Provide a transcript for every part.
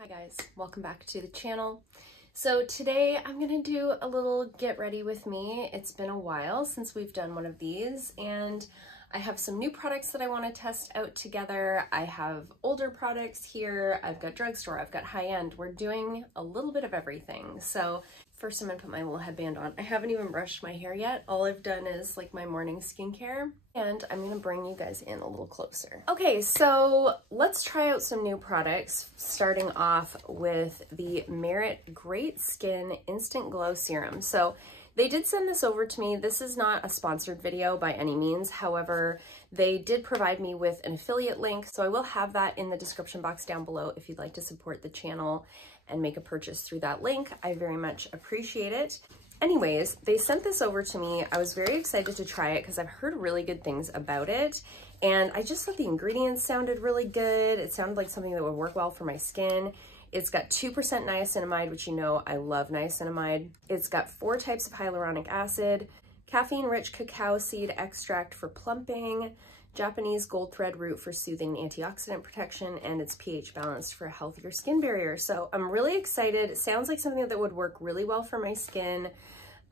Hi guys, welcome back to the channel. So today I'm gonna do a little get ready with me. It's been a while since we've done one of these and I have some new products that I want to test out together. I have older products here, I've got drugstore, I've got high-end. We're doing a little bit of everything. So first I'm gonna put my little headband on. I haven't even brushed my hair yet. All I've done is like my morning skincare, and I'm gonna bring you guys in a little closer. Okay, so let's try out some new products, starting off with the Merit Great Skin Instant Glow Serum. So they did send this over to me. This is not a sponsored video by any means. However, they did provide me with an affiliate link, so I will have that in the description box down below if you'd like to support the channel and make a purchase through that link. I very much appreciate it. Anyways, they sent this over to me. I was very excited to try it because I've heard really good things about it. And I just thought the ingredients sounded really good. It sounded like something that would work well for my skin. It's got 2% niacinamide, which you know I love niacinamide. It's got 4 types of hyaluronic acid, caffeine-rich cacao seed extract for plumping, Japanese gold thread root for soothing antioxidant protection, and it's pH balanced for a healthier skin barrier. So I'm really excited. It sounds like something that would work really well for my skin.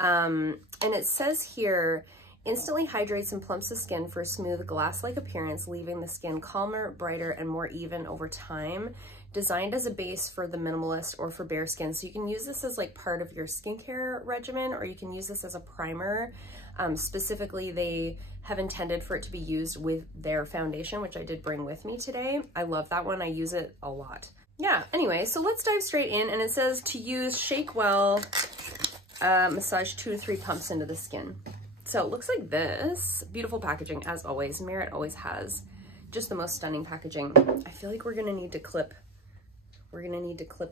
And it says here, instantly hydrates and plumps the skin for a smooth glass-like appearance, leaving the skin calmer, brighter, and more even over time. Designed as a base for the minimalist or for bare skin. So you can use this as like part of your skincare regimen, or you can use this as a primer. Specifically, they have intended for it to be used with their foundation, which I did bring with me today. I love that one. I use it a lot. Yeah, anyway, so let's dive straight in. And it says to use, shake well, massage 2 to 3 pumps into the skin. So it looks like this. Beautiful packaging, as always. Merit always has just the most stunning packaging. I feel like we're gonna need to clip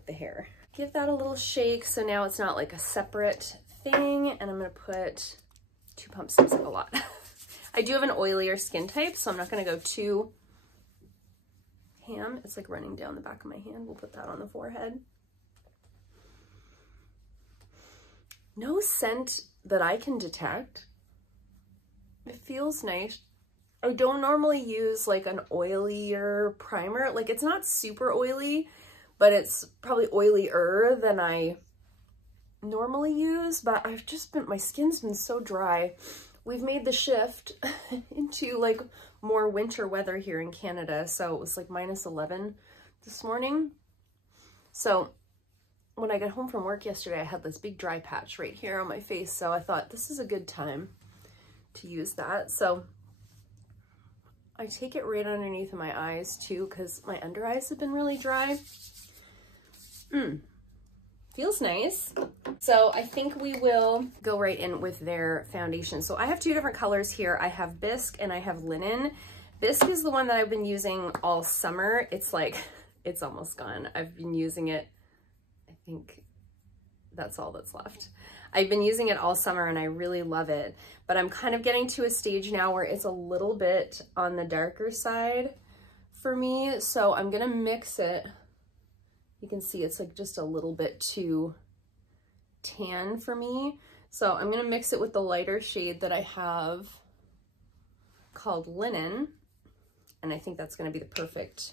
the hair. Give that a little shake so now it's not like a separate thing, and I'm gonna put 2 pumps. Seems like a lot. I do have an oilier skin type, so I'm not gonna go too ham. It's like running down the back of my hand. We'll put that on the forehead. No scent that I can detect. It feels nice. I don't normally use like an oilier primer. Like, it's not super oily, but it's probably oilier than I normally use. But I've just been, my skin's been so dry. We've made the shift into like more winter weather here in Canada. So it was like -11 this morning. So when I got home from work yesterday, I had this big dry patch right here on my face. So I thought this is a good time to use that. So I take it right underneath my eyes too, because my under eyes have been really dry. Feels nice. So I think we will go right in with their foundation. So I have 2 different colors here. I have Bisque and I have Linen. Bisque is the one that I've been using all summer. It's like, it's almost gone. I've been using it, I think that's all that's left. I've been using it all summer and I really love it, but I'm kind of getting to a stage now where it's a little bit on the darker side for me. So I'm gonna mix it. You can see it's like just a little bit too tan for me. So I'm gonna mix it with the lighter shade that I have called Linen. And I think that's gonna be the perfect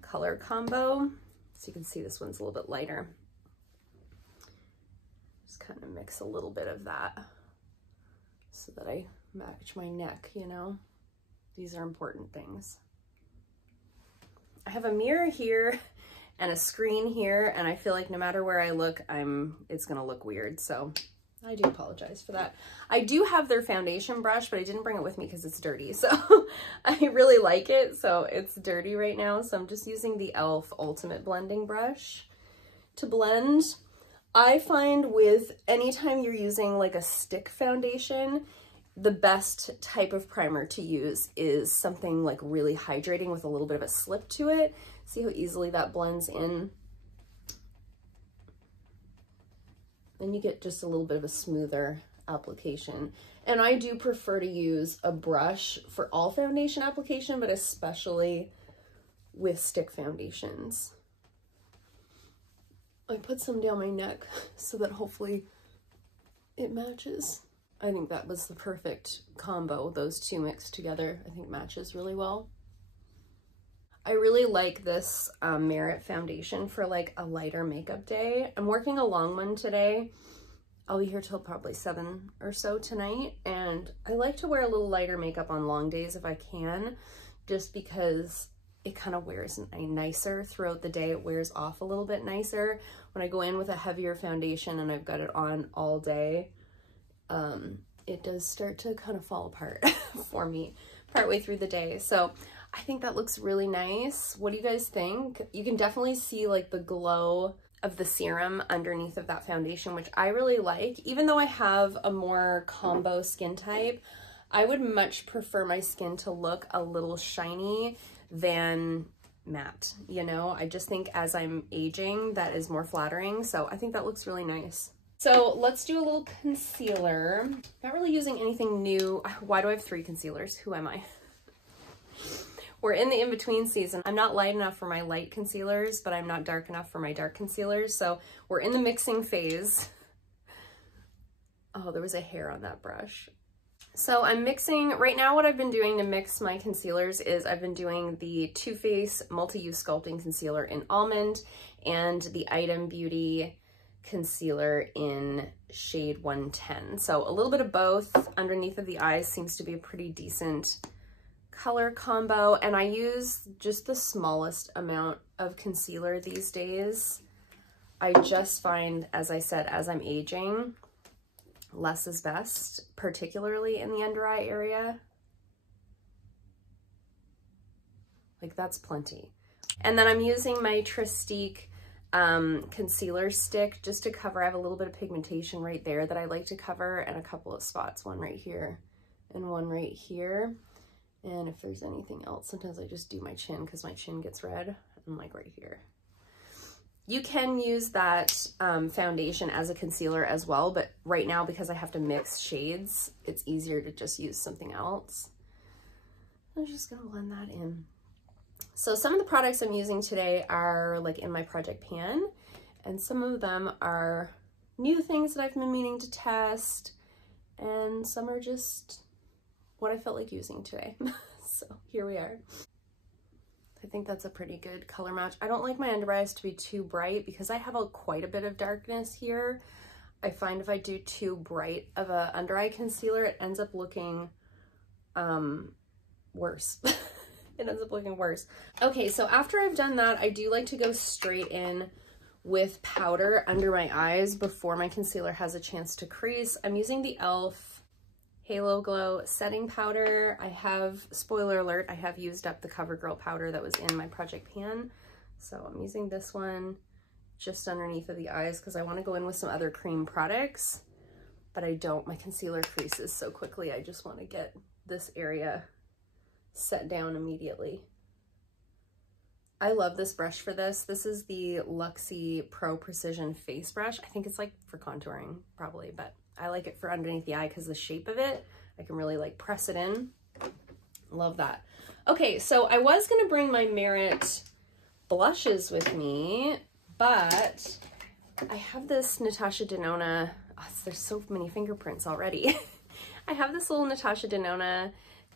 color combo. So you can see this one's a little bit lighter. Just kind of mix a little bit of that so that I match my neck, you know? These are important things. I have a mirror here and a screen here, and I feel like no matter where I look, it's gonna look weird, so I do apologize for that. I do have their foundation brush, but I didn't bring it with me because it's dirty, so I really like it, so it's dirty right now, so I'm just using the e.l.f. Ultimate Blending Brush to blend. I find with anytime you're using like a stick foundation, the best type of primer to use is something like really hydrating with a little bit of a slip to it. See how easily that blends in? Then you get just a little bit of a smoother application. And I do prefer to use a brush for all foundation application, but especially with stick foundations. I put some down my neck so that hopefully it matches. I think that was the perfect combo. Those two mixed together, I think matches really well. I really like this Merit foundation for like a lighter makeup day. I'm working a long one today. I'll be here till probably 7 or so tonight, and I like to wear a little lighter makeup on long days if I can, just because it kind of wears nicer throughout the day. It wears off a little bit nicer. When I go in with a heavier foundation and I've got it on all day, it does start to kind of fall apart for me partway through the day. So I think that looks really nice. What do you guys think? You can definitely see like the glow of the serum underneath of that foundation, which I really like. Even though I have a more combo skin type, I would much prefer my skin to look a little shiny than matte, you know? I just think as I'm aging, that is more flattering. So I think that looks really nice. So let's do a little concealer. Not really using anything new. Why do I have 3 concealers? Who am I? We're in the in-between season. I'm not light enough for my light concealers, but I'm not dark enough for my dark concealers. So we're in the mixing phase. Oh, there was a hair on that brush. So I'm mixing, right now what I've been doing to mix my concealers is I've been doing the Too Faced Multi-Use Sculpting Concealer in Almond and the Item Beauty Concealer in shade 110. So a little bit of both underneath of the eyes seems to be a pretty decent color combo, and I use just the smallest amount of concealer these days. I just find, as I said, as I'm aging, less is best, particularly in the under eye area. Like that's plenty. And then I'm using my Trestique concealer stick just to cover. I have a little bit of pigmentation right there that I like to cover, and a couple of spots, one right here and one right here. And if there's anything else, sometimes I just do my chin because my chin gets red. I'm like right here. You can use that foundation as a concealer as well, but right now because I have to mix shades, it's easier to just use something else. I'm just gonna blend that in. So some of the products I'm using today are like in my project pan, and some of them are new things that I've been meaning to test, and some are just what I felt like using today. So here we are. I think that's a pretty good color match. I don't like my under eyes to be too bright because I have quite a bit of darkness here. I find if I do too bright of a under eye concealer, it ends up looking worse. It ends up looking worse. Okay, so after I've done that, I do like to go straight in with powder under my eyes before my concealer has a chance to crease. I'm using the e.l.f. Halo Glow setting powder. I have, spoiler alert, I have used up the Covergirl powder that was in my project pan. So I'm using this one just underneath of the eyes because I want to go in with some other cream products, but I don't, my concealer creases so quickly. I just want to get this area set down immediately. I love this brush for this. This is the Luxie Pro Precision Face Brush. I think it's like for contouring probably, but I like it for underneath the eye because the shape of it, I can really like press it in. Love that. Okay, so I was gonna bring my Merit blushes with me, but I have this Natasha Denona, oh, there's so many fingerprints already. I have this little Natasha Denona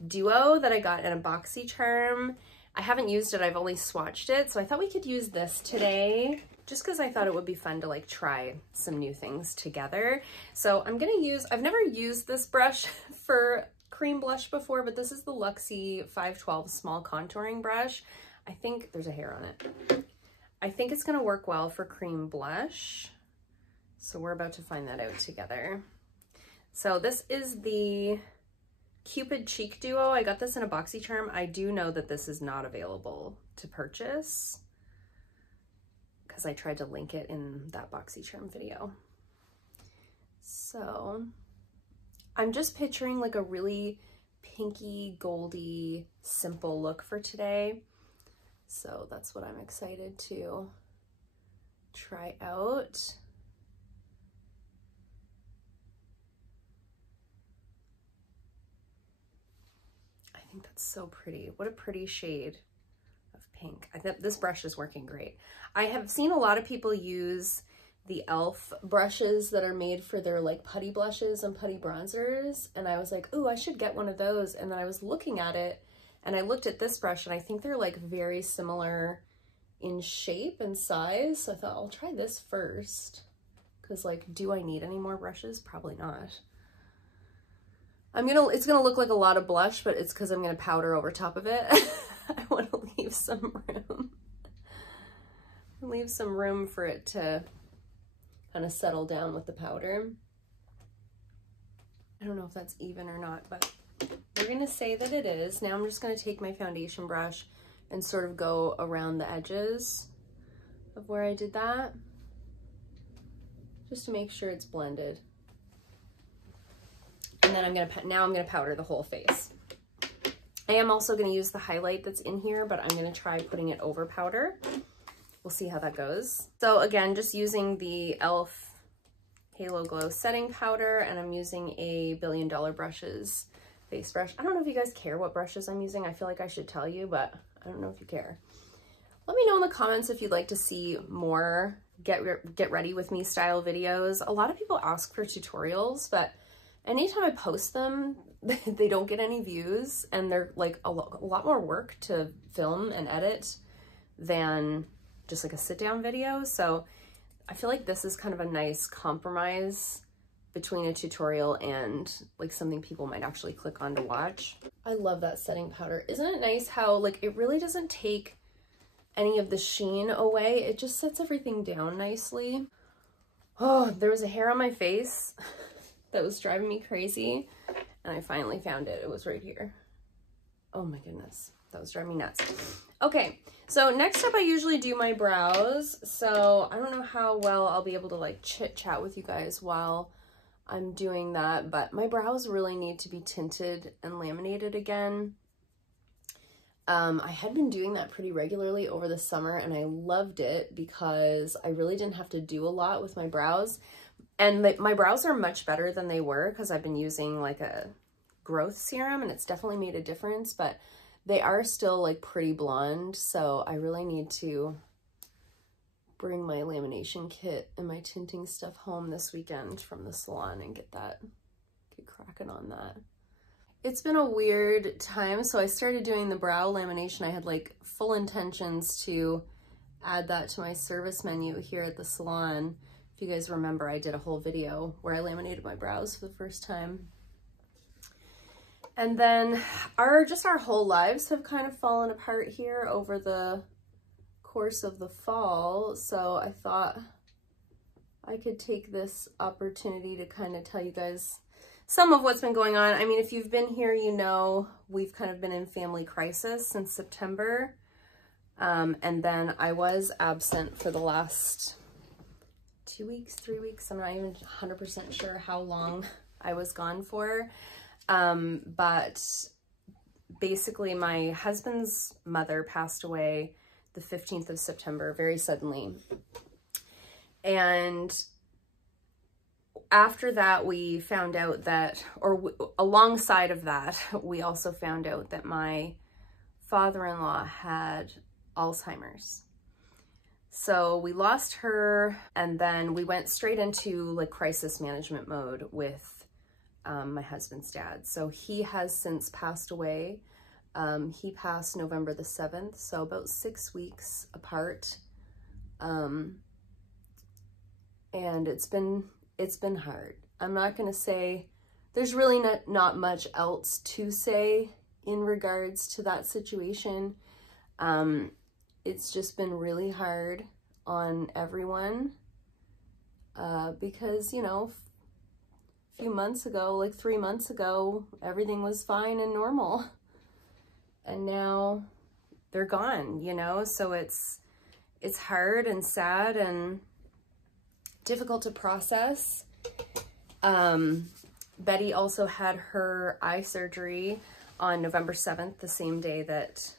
duo that I got in a Boxycharm. I haven't used it, I've only swatched it, so I thought we could use this today just because I thought it would be fun to like try some new things together. So I'm gonna use, I've never used this brush for cream blush before, but this is the Luxie 512 small contouring brush. I think there's a hair on it. I think it's gonna work well for cream blush. So we're about to find that out together. So this is the Cupid Cheek Duo. I got this in a Boxycharm. I do know that this is not available to purchase because I tried to link it in that Boxycharm video. So I'm just picturing like a really pinky, goldy, simple look for today. So that's what I'm excited to try out. I think that's so pretty. What a pretty shade of pink. I think this brush is working great. I have seen a lot of people use the e.l.f. brushes that are made for their like putty blushes and putty bronzers, and I was like, ooh, I should get one of those. And then I was looking at it And I looked at this brush and I think they're like very similar in shape and size. So I thought I'll try this first, because like, do I need any more brushes? Probably not. It's gonna look like a lot of blush, but it's because I'm gonna powder over top of it. I want to leave some room. Leave some room for it to kind of settle down with the powder. I don't know if that's even or not, but we're gonna say that it is. Now I'm just gonna take my foundation brush and sort of go around the edges of where I did that, just to make sure it's blended. And then I'm gonna powder the whole face. I am also gonna use the highlight that's in here, but I'm gonna try putting it over powder. We'll see how that goes. So again, just using the e.l.f. Halo Glow setting powder, and I'm using a Billion Dollar Brushes face brush. I don't know if you guys care what brushes I'm using. I feel like I should tell you, but I don't know if you care. Let me know in the comments if you'd like to see more get ready with me style videos. A lot of people ask for tutorials, but anytime I post them, they don't get any views, and they're like a lot more work to film and edit than just like a sit down video. So I feel like this is kind of a nice compromise between a tutorial and like something people might actually click on to watch. I love that setting powder. Isn't it nice how like it really doesn't take any of the sheen away? It just sets everything down nicely. Oh, there was a hair on my face that was driving me crazy, and I finally found it. It was right here. Oh my goodness, that was driving me nuts. Okay, so next up I usually do my brows. So I don't know how well I'll be able to like chit chat with you guys while I'm doing that, but my brows really need to be tinted and laminated again. I had been doing that pretty regularly over the summer, and I loved it because I really didn't have to do a lot with my brows. And my brows are much better than they were because I've been using like a growth serum, and it's definitely made a difference, but they are still like pretty blonde. So I really need to bring my lamination kit and my tinting stuff home this weekend from the salon and get cracking on that. It's been a weird time. So I started doing the brow lamination. I had like full intentions to add that to my service menu here at the salon. If you guys remember, I did a whole video where I laminated my brows for the first time. And then our whole lives have kind of fallen apart here over the course of the fall. So I thought I could take this opportunity to kind of tell you guys some of what's been going on. I mean, if you've been here, you know, we've kind of been in family crisis since September. And then I was absent for the last 2 weeks, 3 weeks. I'm not even 100% sure how long I was gone for. But basically my husband's mother passed away the 15th of September, very suddenly. And after that, we found out that, alongside of that, we also found out that my father-in-law had Alzheimer's. So we lost her, and then we went straight into like crisis management mode with my husband's dad. So he has since passed away. He passed November the 7th, so about 6 weeks apart. And it's been hard. I'm not gonna say, there's really not much else to say in regards to that situation. It's just been really hard on everyone, because, you know, a few months ago, like 3 months ago, everything was fine and normal. And now they're gone, you know? So it's hard and sad and difficult to process. Betty also had her eye surgery on November 7th, the same day that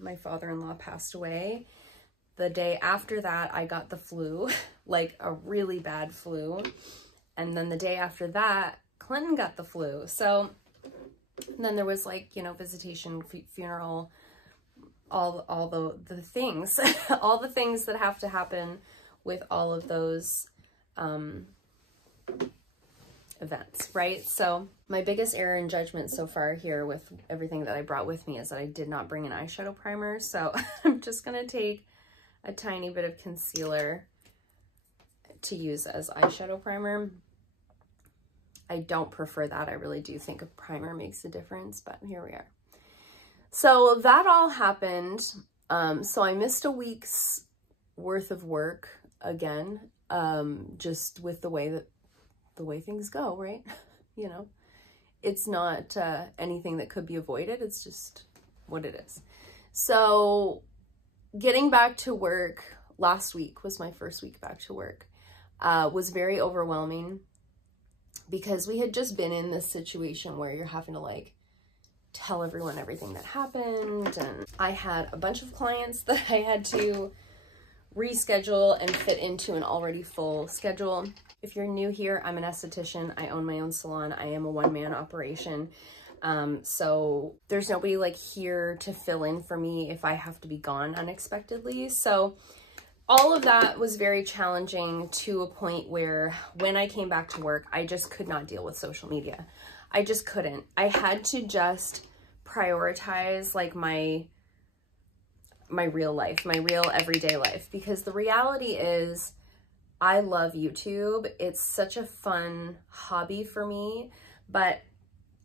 my father-in-law passed away. The day after that, I got the flu, like a really bad flu. And then the day after that, Clinton got the flu. So then there was like, you know, visitation, funeral, all the things, all the things that have to happen with all of those events, right? So my biggest error in judgment so far here with everything that I brought with me is that I did not bring an eyeshadow primer. So I'm just gonna take a tiny bit of concealer to use as eyeshadow primer. I don't prefer that. I really do think a primer makes a difference, but here we are. So that all happened. So I missed a week's worth of work again, just with the way things go, right? You know, it's not anything that could be avoided. It's just what it is. So getting back to work last week was my first week back to work, was very overwhelming because we had just been in this situation where you're having to like tell everyone everything that happened. And I had a bunch of clients that I had to reschedule and fit into an already full schedule. If you're new here, I'm an esthetician. I own my own salon. I am a one-man operation. So there's nobody like here to fill in for me if I have to be gone unexpectedly. So all of that was very challenging to a point where when I came back to work, I just could not deal with social media. I just couldn't. I had to just prioritize like my real life, my real everyday life, because the reality is I love YouTube. It's such a fun hobby for me, but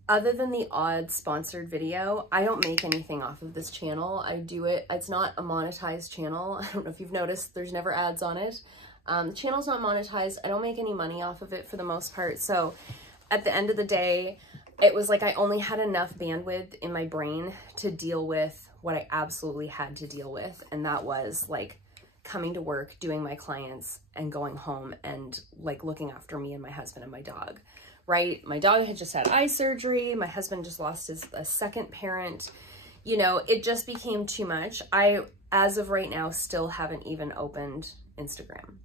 other than the odd sponsored video, I don't make anything off of this channel. I do it, it's not a monetized channel. I don't know if you've noticed, there's never ads on it. The channel's not monetized. I don't make any money off of it for the most part. So at the end of the day, it was like I only had enough bandwidth in my brain to deal with what I absolutely had to deal with. And that was like coming to work, doing my clients, and going home and like looking after me and my husband and my dog, right? My dog had just had eye surgery. My husband just lost a second parent. You know, it just became too much. I, as of right now, still haven't even opened Instagram.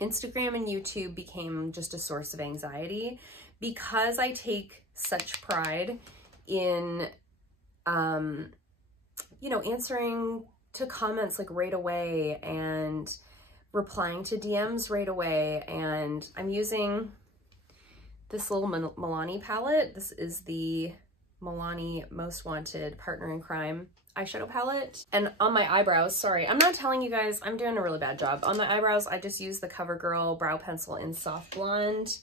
Instagram and YouTube became just a source of anxiety because I take such pride in, you know, answering to comments like right away and replying to DMs right away. And I'm using this little Milani palette. This is the Milani Most Wanted Partner in Crime eyeshadow palette. And on my eyebrows, sorry, I'm not telling you guys, I'm doing a really bad job. On my eyebrows, I just used the Covergirl brow pencil in Soft Blonde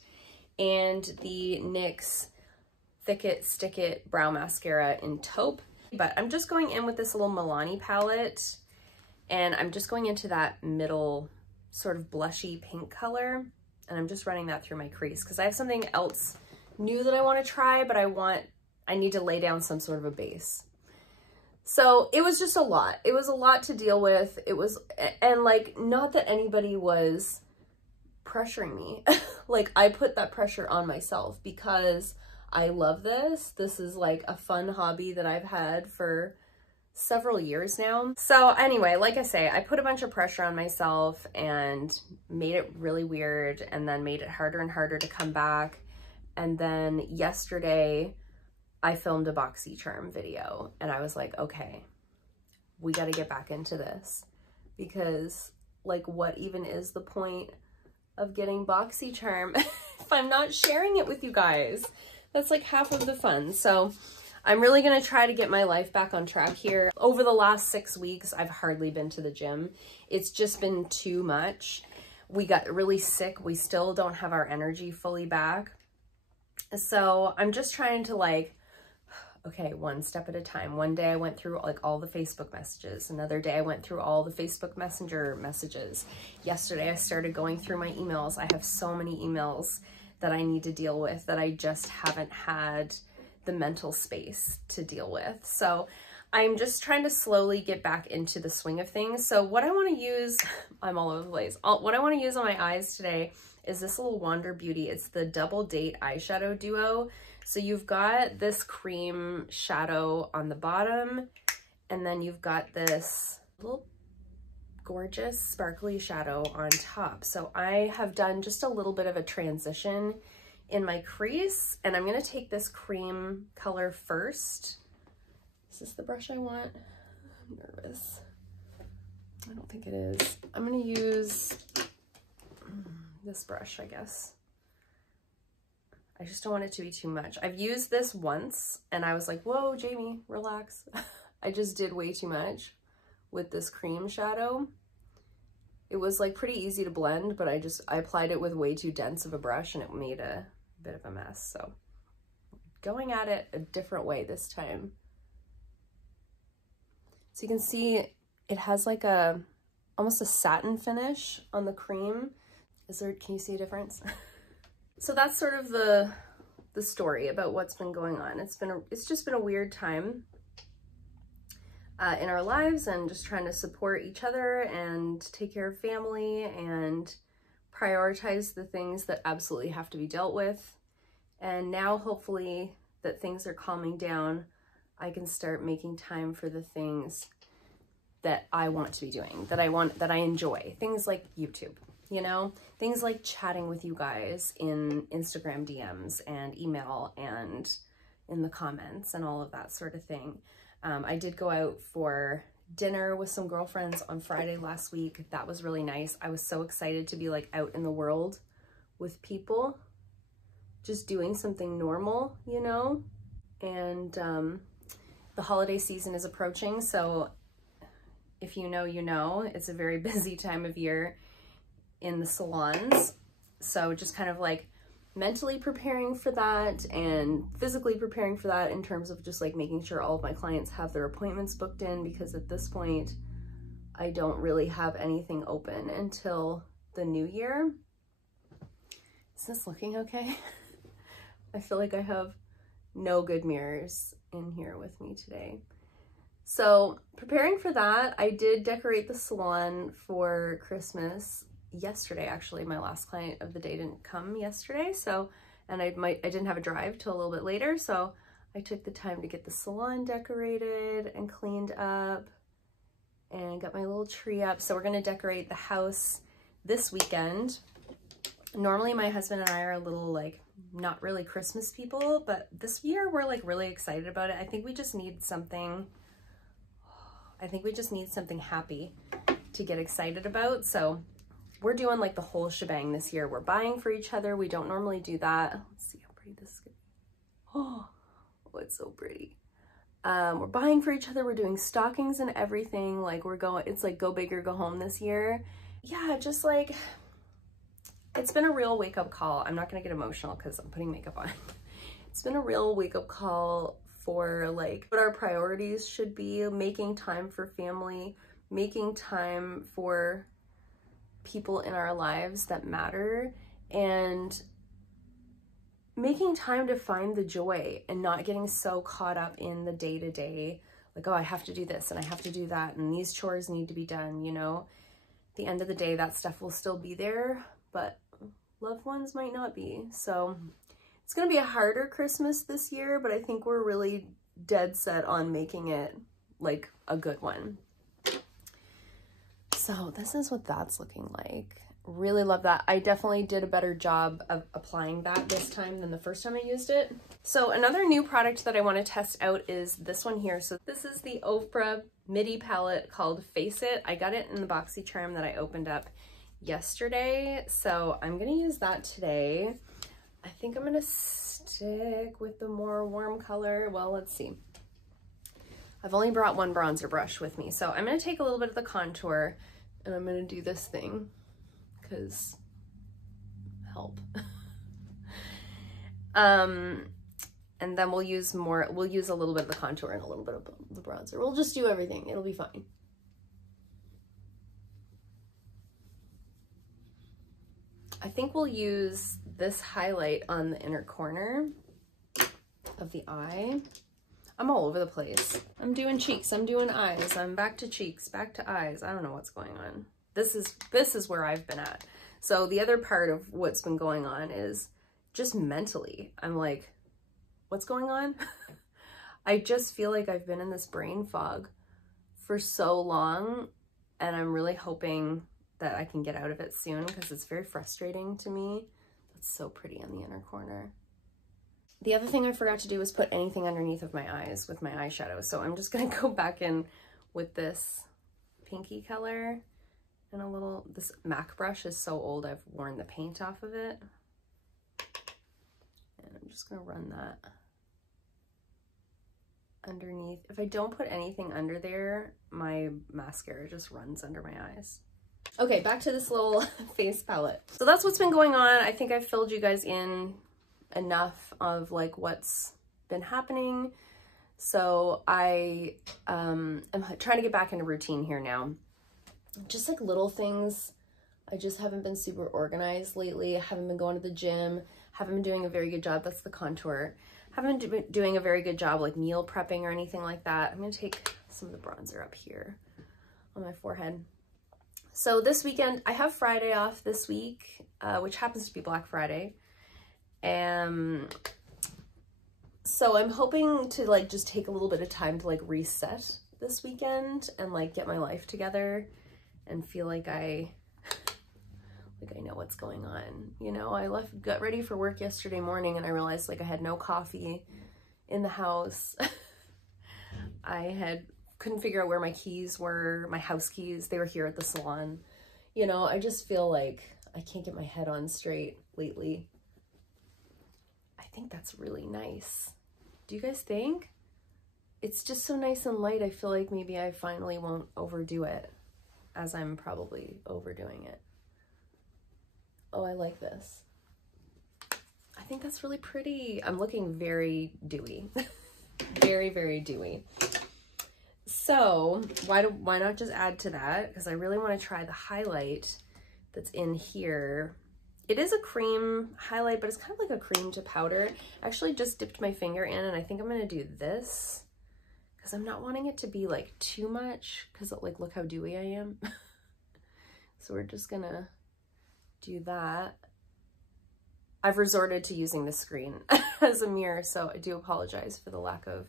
and the NYX Thick It Stick It brow mascara in Taupe. But I'm just going in with this little Milani palette, and I'm just going into that middle sort of blushy pink color, and I'm just running that through my crease because I have something else new that I want to try, but I need to lay down some sort of a base. So it was just a lot. It was a lot to deal with. It was, and like, not that anybody was pressuring me. Like, I put that pressure on myself because I love this. This is like a fun hobby that I've had for several years now. So anyway, like I say, I put a bunch of pressure on myself and made it really weird, and then made it harder and harder to come back. And then yesterday I filmed a Boxycharm video, and I was like, okay, we got to get back into this, because like, what even is the point of getting Boxycharm if I'm not sharing it with you guys? That's like half of the fun. So I'm really going to try to get my life back on track here. Over the last 6 weeks, I've hardly been to the gym. It's just been too much. We got really sick. We still don't have our energy fully back. So I'm just trying to like, okay, one step at a time. One day I went through like all the Facebook messages. Another day I went through all the Facebook Messenger messages. Yesterday I started going through my emails. I have so many emails that I need to deal with that I just haven't had the mental space to deal with. So I'm just trying to slowly get back into the swing of things. So what I want to use, I'm all over the place. What I want to use on my eyes today is this little Wander Beauty. It's the Double Date eyeshadow duo. So you've got this cream shadow on the bottom, and then you've got this little gorgeous sparkly shadow on top. So I have done just a little bit of a transition in my crease, and I'm going to take this cream color first. Is this the brush I want? I'm nervous. I don't think it is. I'm going to use this brush, I guess. I just don't want it to be too much. I've used this once and I was like, whoa, Jamie, relax. I just did way too much with this cream shadow. It was like pretty easy to blend, but I applied it with way too dense of a brush and it made a bit of a mess. So going at it a different way this time. So you can see it has like almost a satin finish on the cream. Can you see a difference? So that's sort of the story about what's been going on. It's just been a weird time in our lives, and just trying to support each other and take care of family and prioritize the things that absolutely have to be dealt with. And now hopefully that things are calming down, I can start making time for the things that I want to be doing, that I enjoy. Things like YouTube, you know, things like chatting with you guys in Instagram DMs and email and in the comments and all of that sort of thing. I did go out for dinner with some girlfriends on Friday last week. That was really nice. I was so excited to be like out in the world with people, just doing something normal, you know? And the holiday season is approaching, so if you know, you know, it's a very busy time of year in the salons. So just kind of like mentally preparing for that and physically preparing for that in terms of just like making sure all of my clients have their appointments booked in, because at this point, I don't really have anything open until the new year. Is this looking okay? I feel like I have no good mirrors in here with me today. So preparing for that, I did decorate the salon for Christmas yesterday. Actually, my last client of the day didn't come yesterday, so, and I didn't have a drive till a little bit later, so I took the time to get the salon decorated and cleaned up and got my little tree up. So we're gonna decorate the house this weekend. Normally my husband and I are a little like not really Christmas people, but this year we're like really excited about it. I think we just need something happy to get excited about. So we're doing like the whole shebang this year. We're buying for each other. We don't normally do that. Let's see how pretty this is gonna be. Oh, it's so pretty. We're buying for each other. We're doing stockings and everything. Like it's like go big or go home this year. Yeah, just like, it's been a real wake-up call. I'm not gonna get emotional because I'm putting makeup on. It's been a real wake-up call for like what our priorities should be, making time for family, making time for people in our lives that matter, and making time to find the joy and not getting so caught up in the day-to-day, like, oh, I have to do this and I have to do that and these chores need to be done, you know? At the end of the day, that stuff will still be there, but loved ones might not be. So it's gonna be a harder Christmas this year, but I think we're really dead set on making it like a good one. So this is what that's looking like. Really love that. I definitely did a better job of applying that this time than the first time I used it. So another new product that I want to test out is this one here. So this is the Ofra Midi palette called Face It. I got it in the Boxycharm that I opened up yesterday, so I'm gonna use that today. I think I'm gonna stick with the more warm color. Well, let's see. I've only brought one bronzer brush with me, so I'm gonna take a little bit of the contour and I'm gonna do this thing, because help. And then we'll use a little bit of the contour and a little bit of the bronzer. We'll just do everything, it'll be fine. I think we'll use this highlight on the inner corner of the eye. I'm all over the place. I'm doing cheeks, I'm doing eyes, I'm back to cheeks, back to eyes. I don't know what's going on. This is where I've been at. So the other part of what's been going on is just mentally. I'm like, what's going on? I just feel like I've been in this brain fog for so long, and I'm really hoping that I can get out of it soon because it's very frustrating to me. That's so pretty on the inner corner. The other thing I forgot to do was put anything underneath of my eyes with my eyeshadow. So I'm just gonna go back in with this pinky color and this MAC brush is so old, I've worn the paint off of it. And just gonna run that underneath. If I don't put anything under there, my mascara just runs under my eyes. Okay, back to this little face palette. So that's what's been going on. I think I've filled you guys in enough of like what's been happening. So I am trying to get back into routine here now. Just like little things. I just haven't been super organized lately. I haven't been going to the gym. Haven't been doing a very good job. That's the contour. Haven't been doing a very good job like meal prepping or anything like that. I'm going to take some of the bronzer up here on my forehead. So this weekend, I have Friday off this week, which happens to be Black Friday. So I'm hoping to like just take a little bit of time to like reset this weekend and like get my life together and feel like I know what's going on. You know, got ready for work yesterday morning and I realized like I had no coffee in the house. Couldn't figure out where my keys were, my house keys. They were here at the salon. You know, I just feel like I can't get my head on straight lately. I think that's really nice. Do you guys think? It's just so nice and light. I feel like maybe I finally won't overdo it, as I'm probably overdoing it. Oh, I like this. I think that's really pretty. I'm looking very dewy. Very, very dewy. So why not just add to that? Because I really want to try the highlight that's in here. It is a cream highlight, but it's kind of like a cream to powder. I actually just dipped my finger in and I think I'm going to do this because I'm not wanting it to be like too much because like look how dewy I am. So we're just going to do that. I've resorted to using the screen as a mirror, so I do apologize for the lack of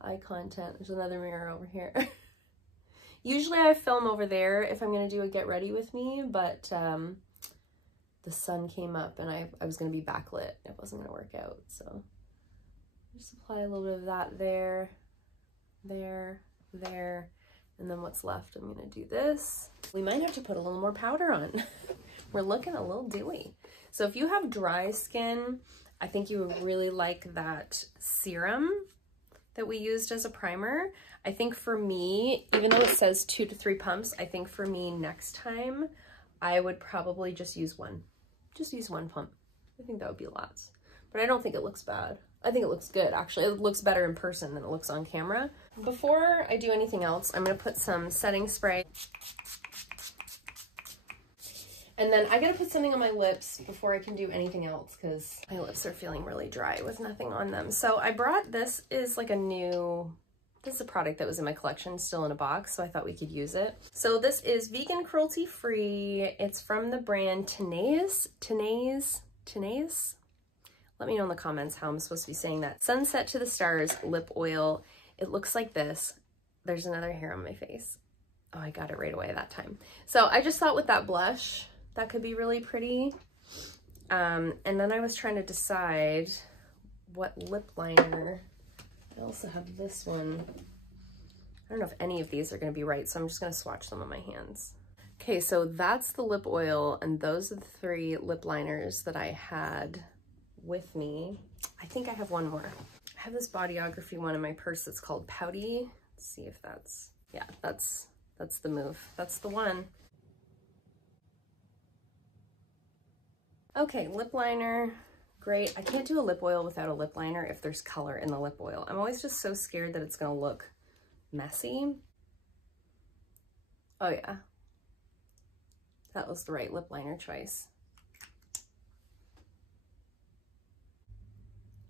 eye content. There's another mirror over here. Usually I film over there if I'm going to do a get ready with me, but the sun came up and I was going to be backlit. It wasn't going to work out, so just apply a little bit of that there, there, there, and then what's left, I'm going to do this. We might have to put a little more powder on. We're looking a little dewy. So if you have dry skin, I think you would really like that serum that we used as a primer. I think for me, even though it says 2 to 3 pumps, I think for me next time, I would probably just use one. Just use 1 pump. I think that would be lots. But I don't think it looks bad. I think it looks good, actually. It looks better in person than it looks on camera. Before I do anything else, I'm gonna put some setting spray. And then I gotta put something on my lips before I can do anything else because my lips are feeling really dry with nothing on them. So I brought, this is like this is a product that was in my collection, still in a box, so I thought we could use it. So this is vegan, cruelty free. It's from the brand Tenace. Let me know in the comments how I'm supposed to be saying that. Sunset to the Stars lip oil. It looks like this. There's another hair on my face. Oh, I got it right away that time. So I just thought with that blush, that could be really pretty. And then I was trying to decide what lip liner. I also have this one. I don't know if any of these are going to be right, so I'm just going to swatch them on my hands. Okay, so that's the lip oil, and those are the 3 lip liners that I had with me. I think I have one more. I have this Bodyography one in my purse that's called Pouty. Let's see if that's, yeah, that's the move. That's the one. Okay, lip liner, great. I can't do a lip oil without a lip liner if there's color in the lip oil. I'm always just so scared that it's gonna look messy. Oh yeah, that was the right lip liner choice.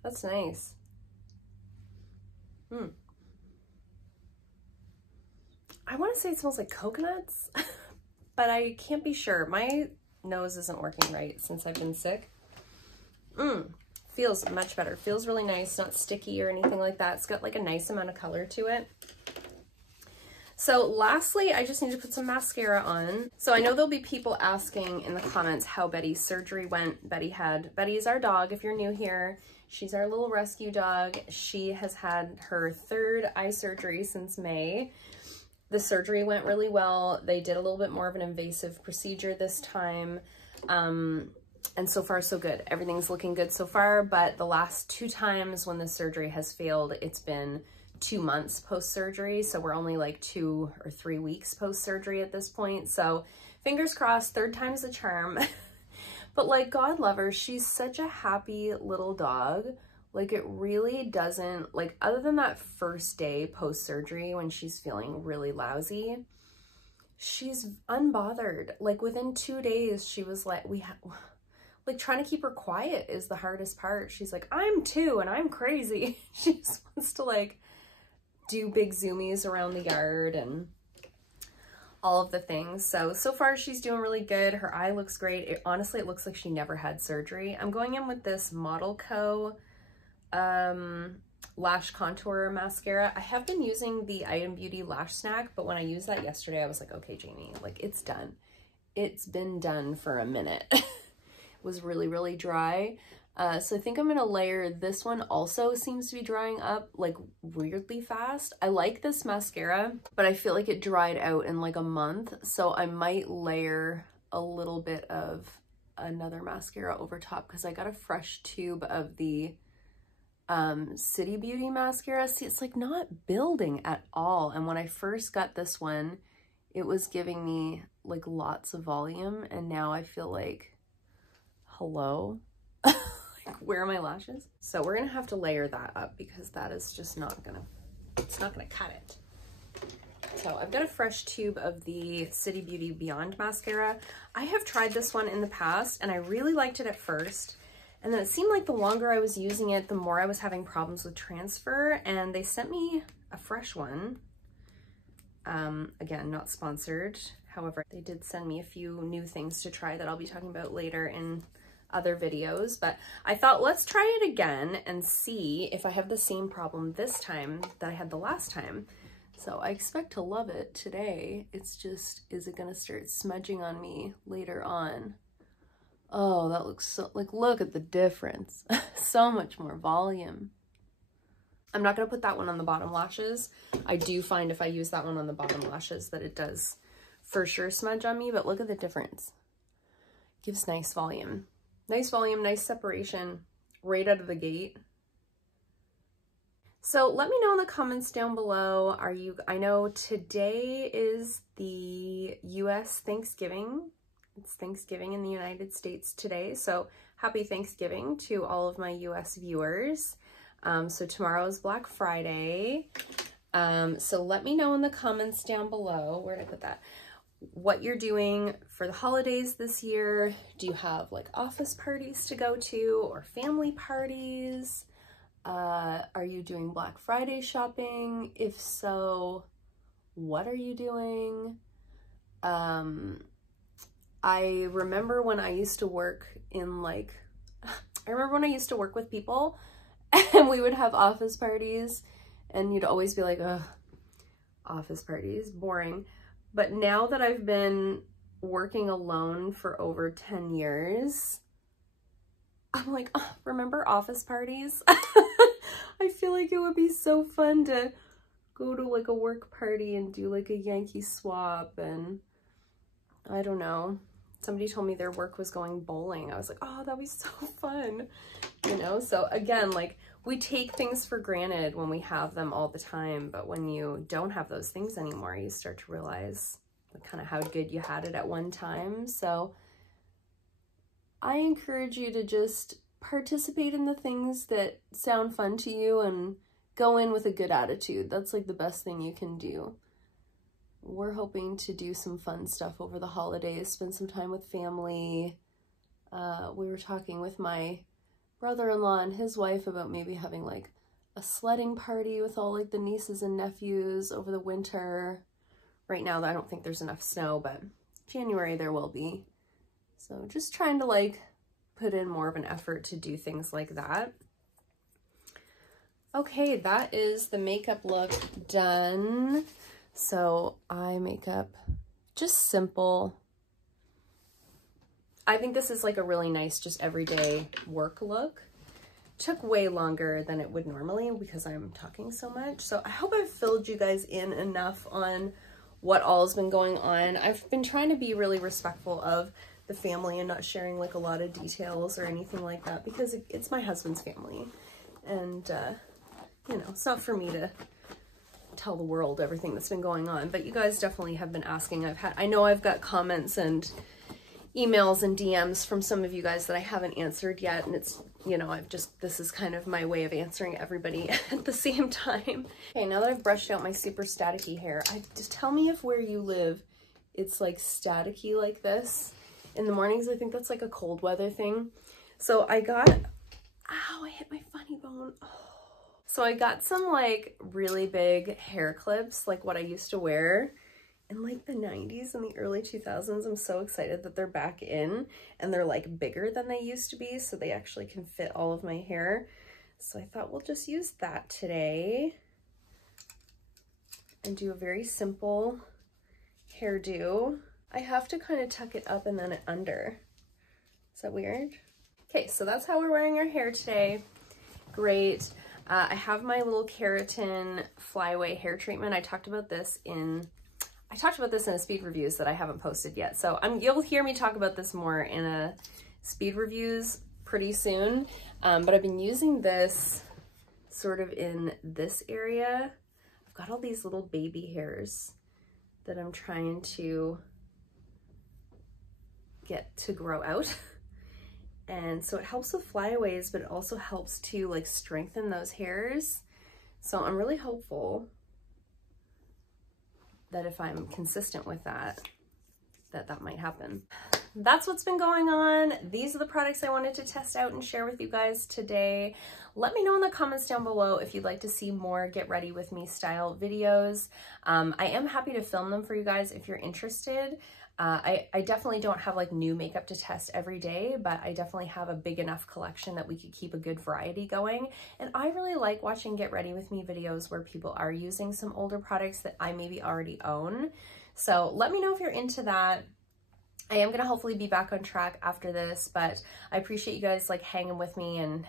That's nice. I want to say it smells like coconuts, but I can't be sure. My nose isn't working right since I've been sick. Feels much better. Feels really nice, not sticky or anything like that. It's got like a nice amount of color to it. So lastly, I just need to put some mascara on. So I know there'll be people asking in the comments how Betty's surgery went. Betty's our dog, if you're new here. She's our little rescue dog. She has had her 3rd eye surgery since May. The surgery went really well. They did a little bit more of an invasive procedure this time. And so far, so good. Everything's looking good so far, but the last 2 times when the surgery has failed, it's been 2 months post-surgery. So we're only like 2 or 3 weeks post-surgery at this point. So fingers crossed, 3rd time's the charm. But like, God love her, she's such a happy little dog. Like, it really doesn't, like, other than that first day post-surgery when she's feeling really lousy, she's unbothered. Like, within 2 days, she was like, like, trying to keep her quiet is the hardest part. She's like, I'm 2 and I'm crazy. She just wants to like do big zoomies around the yard and all of the things. So far she's doing really good. Her eye looks great. Honestly, it looks like she never had surgery. I'm going in with this Modelco lash contour mascara. I have been using the Item Beauty Lash Snack, but when I used that yesterday, I was like, okay, Jamie, like, it's done. It's been done for a minute. Was really, really dry. So I think I'm gonna layer this one. Also seems to be drying up like weirdly fast. I like this mascara, but I feel like it dried out in like a month. So I might layer a little bit of another mascara over top because I got a fresh tube of the City Beauty mascara. See, it's like not building at all. And when I first got this one, it was giving me like lots of volume. And now I feel like, hello? Like, where are my lashes? So we're gonna have to layer that up because that is just not gonna, it's not gonna cut it. So I've got a fresh tube of the City Beauty Beyond mascara. I have tried this one in the past and I really liked it at first. And then it seemed like the longer I was using it, the more I was having problems with transfer, and they sent me a fresh one. Again, not sponsored. However, they did send me a few new things to try that I'll be talking about later in other videos, but I thought let's try it again and see if I have the same problem this time that I had the last time. So I expect to love it today. It's just, is it gonna start smudging on me later on? Oh, that looks so, like, look at the difference. So much more volume. I'm not gonna put that one on the bottom lashes. I do find if I use that one on the bottom lashes that it does for sure smudge on me, but look at the difference. Gives nice volume. Nice volume, nice separation right out of the gate. So let me know in the comments down below, I know today is the US Thanksgiving. It's Thanksgiving in the United States today. So happy Thanksgiving to all of my US viewers. So tomorrow is Black Friday. So let me know in the comments down below, where did I put that? What you're doing for the holidays this year. Do you have like office parties to go to or family parties? Are you doing Black Friday shopping? If so, what are you doing? I remember when I used to work in like, I remember when I used to work with people and we would have office parties and you'd always be like, ugh, office parties, boring. But now that I've been working alone for over 10 years, I'm like, oh, remember office parties? I feel like it would be so fun to go to like a work party and do like a Yankee swap, and I don't know. Somebody told me their work was going bowling. I was like, oh, that'd be so fun, you know? So again, like, we take things for granted when we have them all the time, but when you don't have those things anymore, you start to realize kind of how good you had it at one time. So I encourage you to just participate in the things that sound fun to you and go in with a good attitude. That's like the best thing you can do. We're hoping to do some fun stuff over the holidays, spend some time with family. We were talking with my brother-in-law and his wife about maybe having like a sledding party with all like the nieces and nephews over the winter. Right now, I don't think there's enough snow, but January there will be. So just trying to like put in more of an effort to do things like that. Okay, that is the makeup look done. So eye makeup, just simple. I think this is like a really nice, just everyday work look. Took way longer than it would normally because I'm talking so much. So I hope I've filled you guys in enough on what all's been going on. I've been trying to be really respectful of the family and not sharing like a lot of details or anything like that, because it's my husband's family. And, you know, it's not for me to tell the world everything that's been going on, but you guys definitely have been asking. I know I've got comments and emails and DMs from some of you guys that I haven't answered yet, and it's, you know, this is kind of my way of answering everybody at the same time. Okay, now that I've brushed out my super staticky hair, just tell me if where you live it's like staticky like this. In the mornings, I think that's like a cold weather thing. So I got, ow, I hit my funny bone. Oh. So I got some like really big hair clips, like what I used to wear in like the 90s and the early 2000s. I'm so excited that they're back in, and they're like bigger than they used to be, so they actually can fit all of my hair. So I thought we'll just use that today and do a very simple hairdo. I have to kind of tuck it up and then it under. Is that weird? Okay, so that's how we're wearing our hair today. Great. I have my little Kerotin flyaway hair treatment. I talked about this in a speed reviews that I haven't posted yet. So you'll hear me talk about this more in a speed reviews pretty soon. But I've been using this sort of in this area. I've got all these little baby hairs that I'm trying to get to grow out. And so it helps with flyaways, but it also helps to like strengthen those hairs. So I'm really hopeful that if I'm consistent with that, that might happen. That's what's been going on. These are the products I wanted to test out and share with you guys today. Let me know in the comments down below if you'd like to see more get ready with me style videos. I am happy to film them for you guys if you're interested. I definitely don't have like new makeup to test every day, but I definitely have a big enough collection that we could keep a good variety going. And I really like watching get ready with me videos where people are using some older products that I maybe already own. So let me know if you're into that. I am going to hopefully be back on track after this, but I appreciate you guys like hanging with me and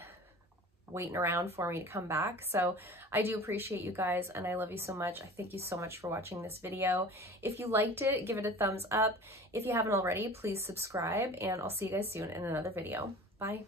waiting around for me to come back. So I do appreciate you guys, and I love you so much. I thank you so much for watching this video. If you liked it, give it a thumbs up. If you haven't already, please subscribe, and I'll see you guys soon in another video. Bye.